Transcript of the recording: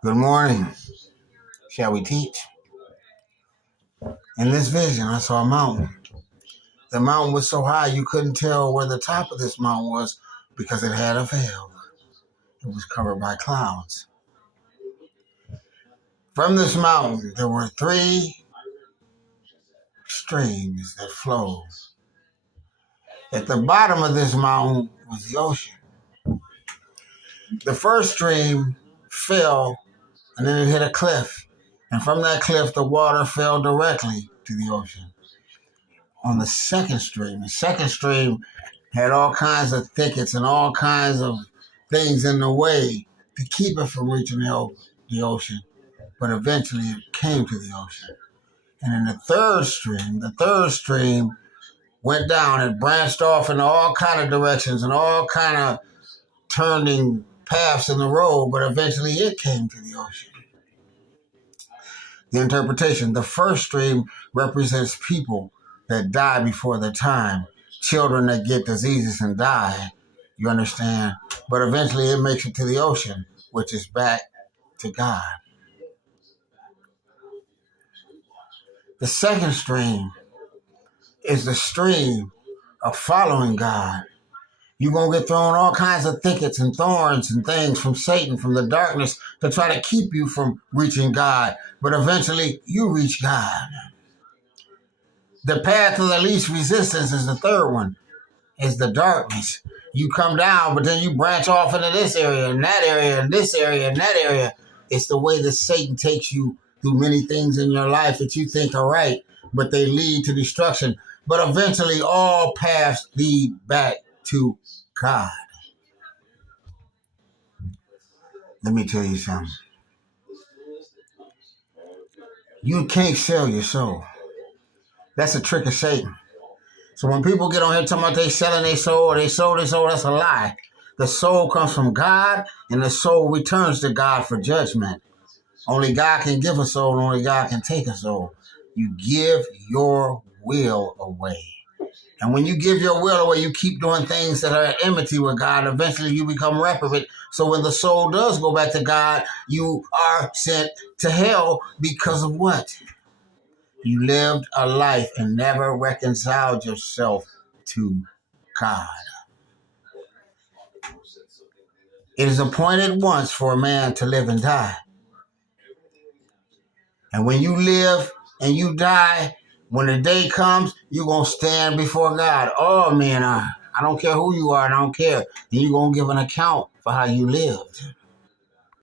Good morning. Shall we teach? In this vision, I saw a mountain. The mountain was so high you couldn't tell where the top of this mountain was because it had a veil. It was covered by clouds. From this mountain, there were 3 streams that flowed. At the bottom of this mountain was the ocean. The first stream fell and then it hit a cliff. And from that cliff, the water fell directly to the ocean. On the second stream had all kinds of thickets and all kinds of things in the way to keep it from reaching the ocean. But eventually it came to the ocean. And in the third stream went down and branched off in all kind of directions and all kind of turning paths in the road, but eventually it came to the ocean. The interpretation: the first stream represents people that die before their time, children that get diseases and die, you understand? But eventually it makes it to the ocean, which is back to God. The second stream is the stream of following God. You're going to get thrown all kinds of thickets and thorns and things from Satan, from the darkness, to try to keep you from reaching God. But eventually you reach God. The path of the least resistance is the third one, is the darkness. You come down, but then you branch off into this area and that area and this area and that area. It's the way that Satan takes you through many things in your life that you think are right, but they lead to destruction. But eventually all paths lead back to God. Let me tell you something. You can't sell your soul. That's a trick of Satan. So when people get on here talking about they selling their soul or they sold their soul, that's a lie. The soul comes from God, and the soul returns to God for judgment. Only God can give a soul, and only God can take a soul. You give your will away. And when you give your will away, you keep doing things that are at enmity with God. Eventually you become reprobate. So when the soul does go back to God, you are sent to hell because of what? You lived a life and never reconciled yourself to God. It is appointed once for a man to live and die. And when you live and you die, when the day comes, you're going to stand before God. All men are. I don't care who you are, I don't care. And you're going to give an account for how you lived.